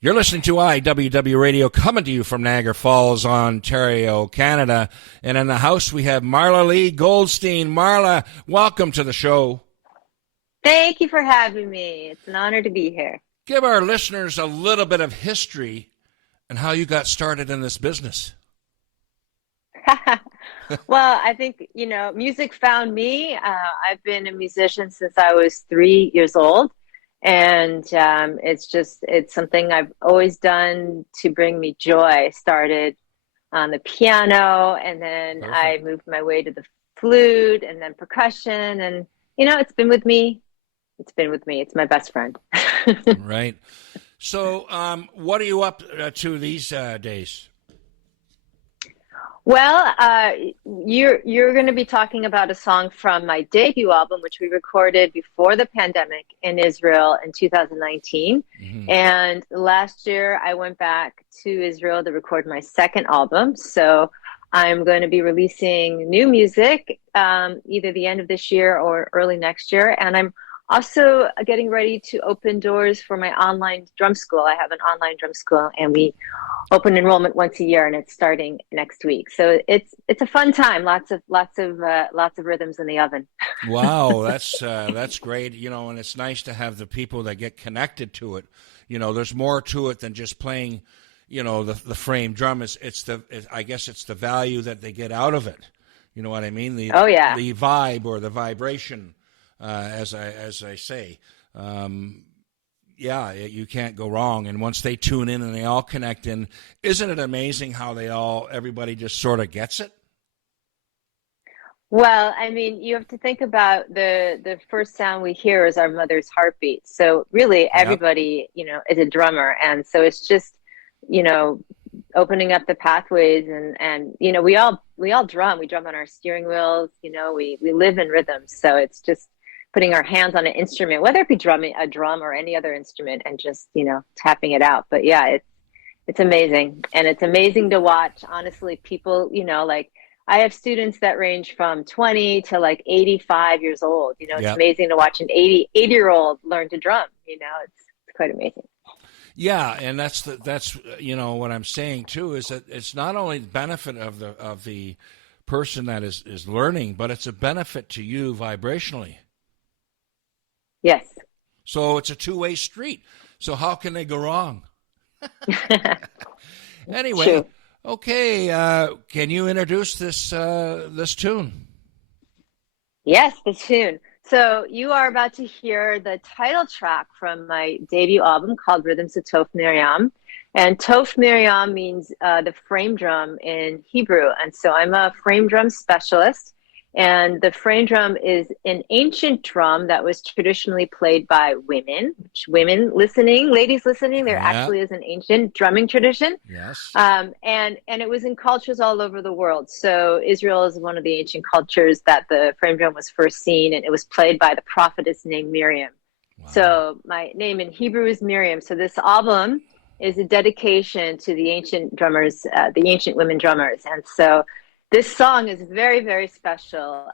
You're listening to IWW Radio, coming to you from Niagara Falls, Ontario, Canada. And in the house, we have Marla Leigh Goldstein. Marla, welcome to the show. Thank you for having me. It's an honor to be here. Give our listeners a little bit of history and how you got started in this business. Well, I think, music found me. I've been a musician since I was 3 years old. And it's something I've always done to bring me joy. I started on the piano, and then Perfect. I moved my way to the flute and then percussion. And, it's been with me. It's been with me. It's my best friend. Right. So what are you up to these days? Well, you're going to be talking about a song from my debut album, which we recorded before the pandemic in Israel in 2019. Mm-hmm. And last year, I went back to Israel to record my second album. So I'm going to be releasing new music either the end of this year or early next year. And I'm also getting ready to open doors for my online drum school. I have an online drum school, and we open enrollment once a year, and it's starting next week. So it's a fun time. Lots of rhythms in the oven. Wow, that's great. And it's nice to have the people that get connected to it. There's more to it than just playing. The frame drum I guess it's the value that they get out of it. You know what I mean? The vibe or the vibration. As I say, you can't go wrong. And once they tune in and they all connect in, isn't it amazing how everybody just sort of gets it? Well, I mean, you have to think about the first sound we hear is our mother's heartbeat. So really everybody, is a drummer. And so it's just, opening up the pathways and we all drum. We drum on our steering wheels, we live in rhythm. So it's just putting our hands on an instrument, whether it be a drum or any other instrument, and just, tapping it out. But yeah, it's amazing. And it's amazing to watch, honestly, people, I have students that range from 20 to 85 years old. It's amazing to watch an 80-year-old learn to drum. It's quite amazing. Yeah, and that's what I'm saying too, is that it's not only the benefit of the person that is learning, but it's a benefit to you vibrationally. Yes. So it's a two-way street. So how can they go wrong? Anyway, True. Okay. Can you introduce this tune? Yes, the tune. So you are about to hear the title track from my debut album called Rhythms of Tov Miriam. And Tov Miriam means the frame drum in Hebrew. And so I'm a frame drum specialist. And the frame drum is an ancient drum that was traditionally played by women. Ladies listening, there actually is an ancient drumming tradition. Yes. And it was in cultures all over the world. So Israel is one of the ancient cultures that the frame drum was first seen, and it was played by the prophetess named Miriam. Wow. So my name in Hebrew is Miriam. So this album is a dedication to the ancient drummers, the ancient women drummers. And so this song is very, very special.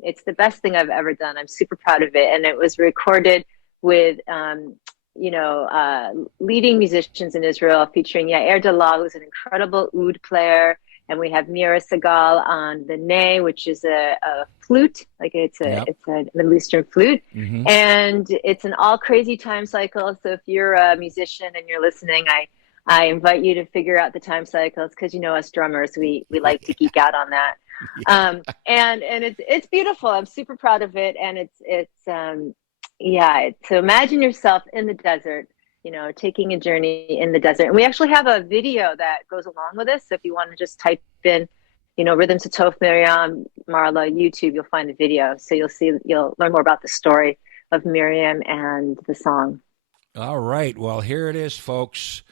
It's the best thing I've ever done. I'm super proud of it. And it was recorded with, leading musicians in Israel, featuring Yair Dalal, who's an incredible oud player. And we have Mira Segal on the ney, which is a flute, it's a Middle Eastern flute. Mm-hmm. And it's an all crazy time cycle. So if you're a musician and you're listening, I invite you to figure out the time cycles, because us drummers, we like to geek out on that. And it's beautiful. I'm super proud of it, and so imagine yourself in the desert, taking a journey in the desert. And we actually have a video that goes along with this. So if you want to just type in, Rhythms of Tov Miriam, Marla, YouTube, you'll find the video. So you'll learn more about the story of Miriam and the song. All right. Well, here it is, folks.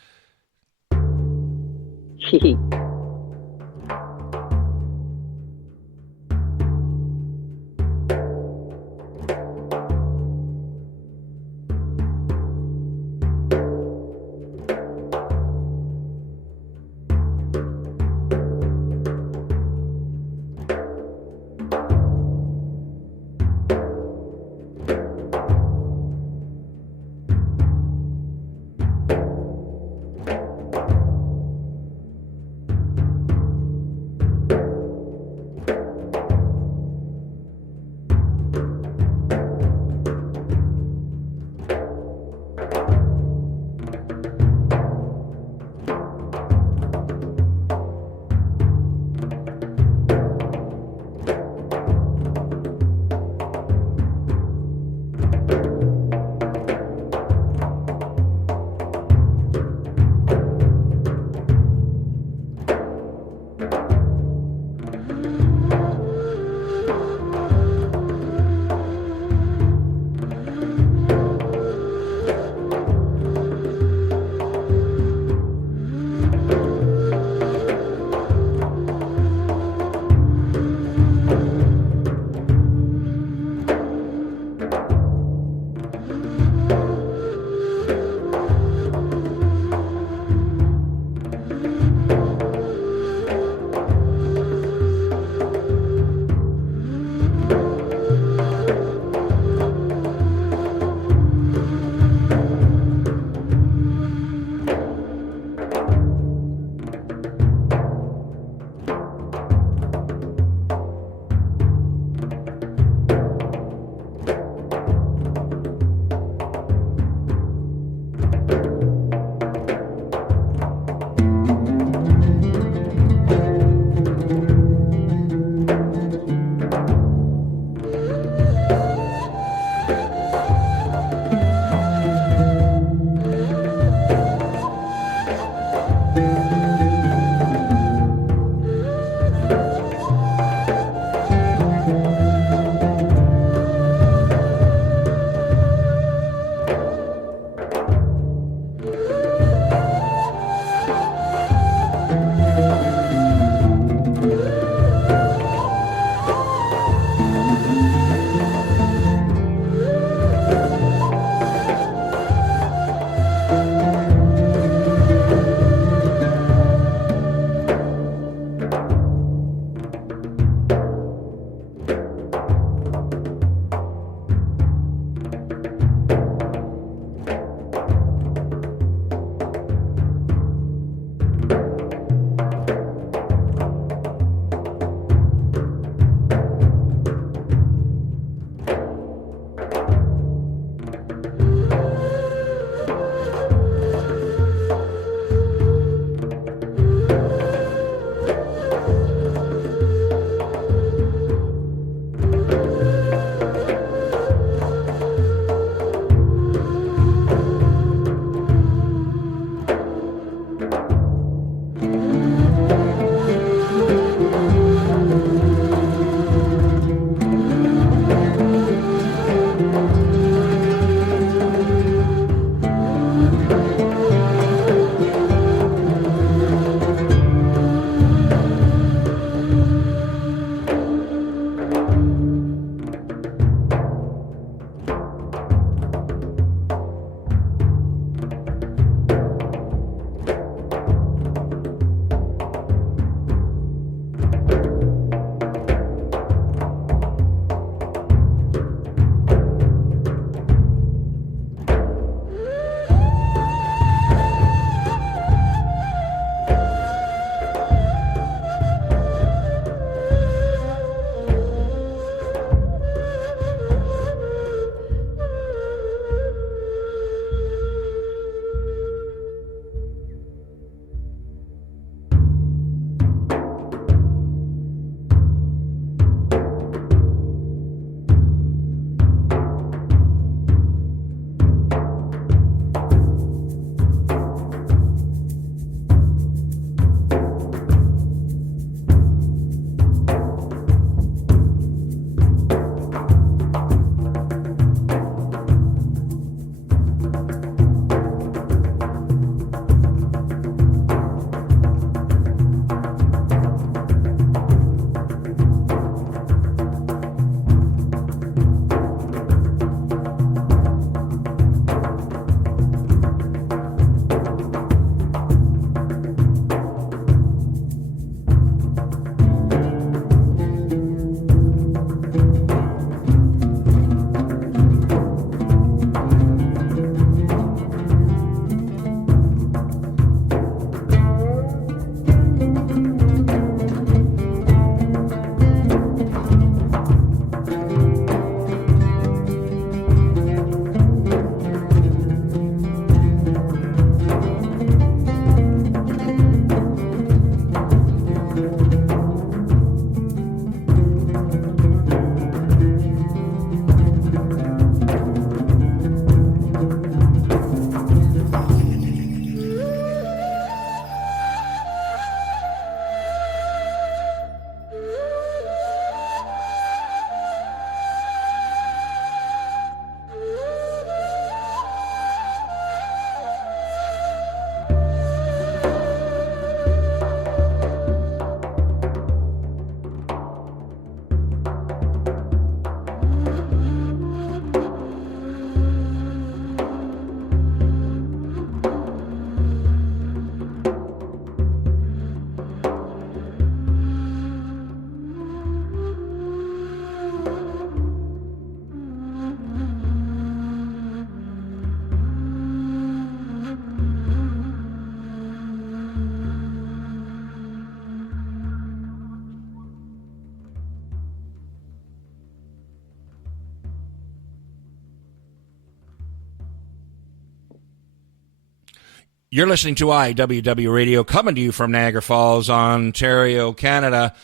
You're listening to IWW Radio, coming to you from Niagara Falls, Ontario, Canada.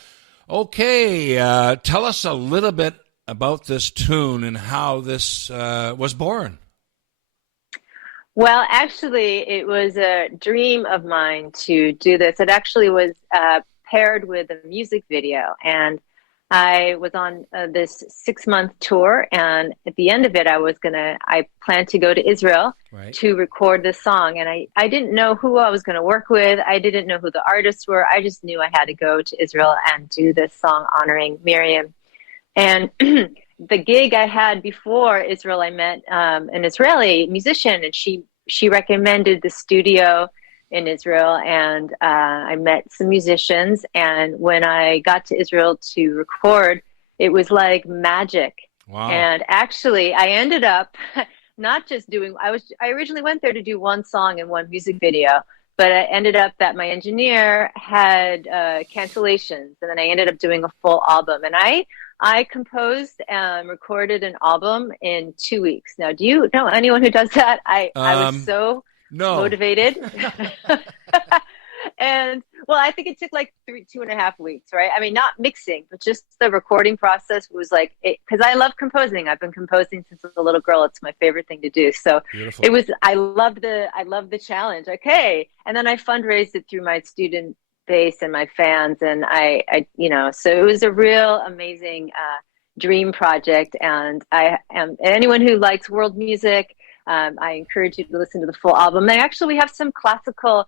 Okay, tell us a little bit about this tune and how this was born. Well, actually, it was a dream of mine to do this. It actually was paired with a music video, and I was on this 6-month tour, and at the end of it, I planned to go to Israel to record this song. And I didn't know who I was going to work with. I didn't know who the artists were. I just knew I had to go to Israel and do this song honoring Miriam. And the gig I had before Israel, I met an Israeli musician, and she recommended the studio in Israel, and I met some musicians. And when I got to Israel to record, it was like magic. Wow. And actually, I ended up not just doing, I originally went there to do one song and one music video, but I ended up that my engineer had cancellations, and then I ended up doing a full album. And I composed and recorded an album in 2 weeks. Now, do you know anyone who does that? I was so motivated. And well, I think it took like 2.5 weeks, right? I mean, not mixing, but just the recording process was like, because I love composing. I've been composing since I was a little girl. It's my favorite thing to do. So beautiful. It was, I loved the challenge. Okay. And then I fundraised it through my student base and my fans. And I so it was a real amazing dream project. And anyone who likes world music, I encourage you to listen to the full album. And actually, we have some classical,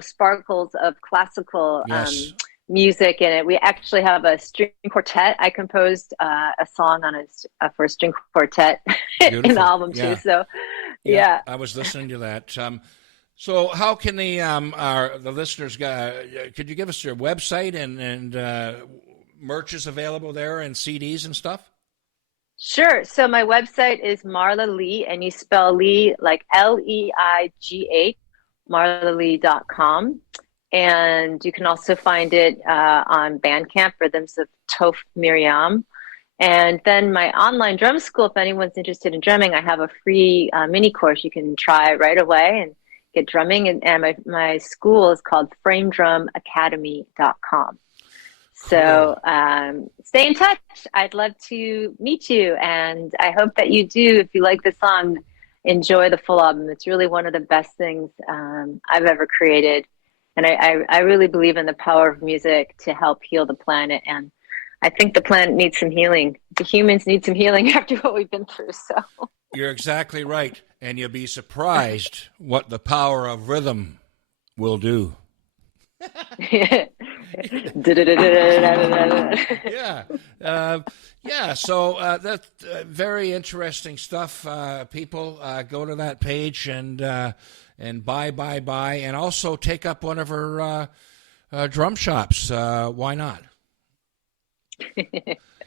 sparkles of classical music in it. We actually have a string quartet. I composed a song on for a string quartet in the album too. So, yeah. I was listening to that. So, how can the listeners? Could you give us your website and merch is available there and CDs and stuff? Sure. So my website is Marla Leigh, and you spell Leigh like Leigh, marlaleigh.com. And you can also find it on Bandcamp, Rhythms of Toph Miriam. And then my online drum school, if anyone's interested in drumming, I have a free mini course you can try right away and get drumming. And my school is called framedrumacademy.com. So stay in touch. I'd love to meet you. And I hope that you do, if you like the song, enjoy the full album. It's really one of the best things I've ever created. And I really believe in the power of music to help heal the planet. And I think the planet needs some healing. The humans need some healing after what we've been through. So you're exactly right. And you'll be surprised what the power of rhythm will do. Yeah. So that's very interesting stuff. People go to that page and buy, and also take up one of her drum shops. Why not?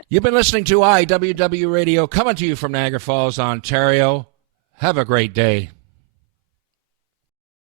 You've been listening to IWW Radio, coming to you from Niagara Falls, Ontario. Have a great day.